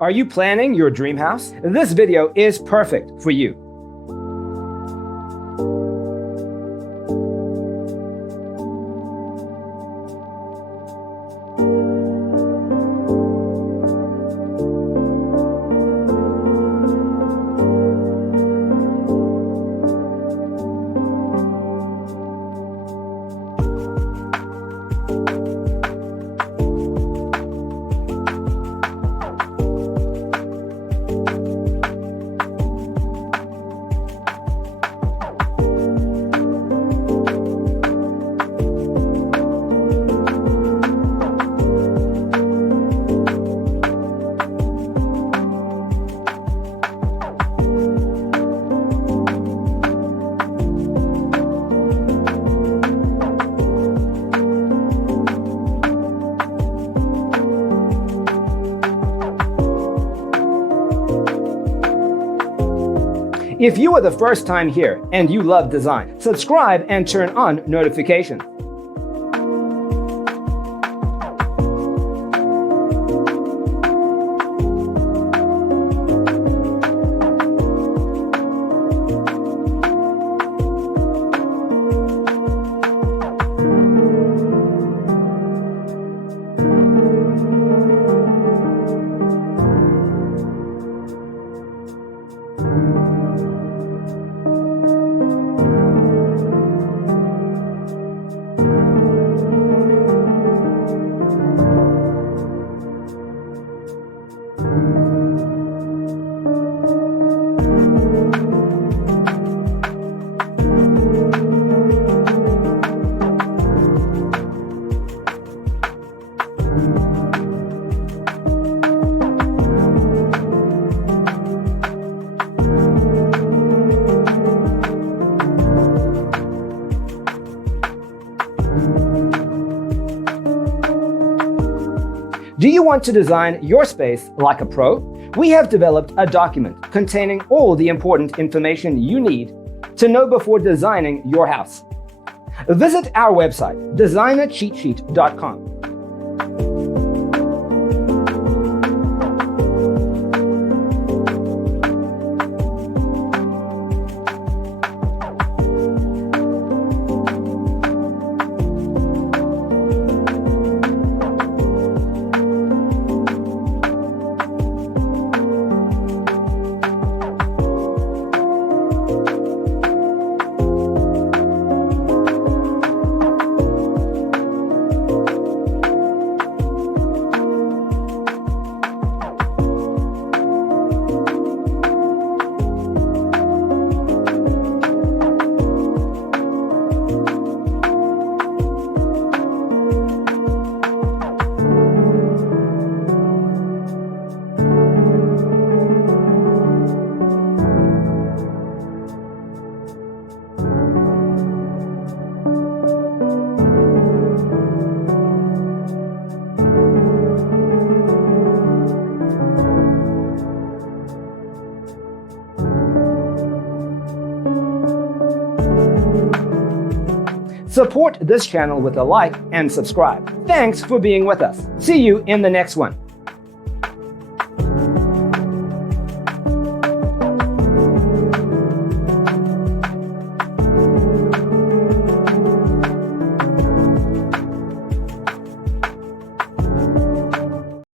Are you planning your dream house? This video is perfect for you. If you are the first time here and you love design, subscribe and turn on notifications. Do you want to design your space like a pro? We have developed a document containing all the important information you need to know before designing your house. Visit our website, designercheatsheet.com. Support this channel with a like and subscribe. Thanks for being with us. See you in the next one.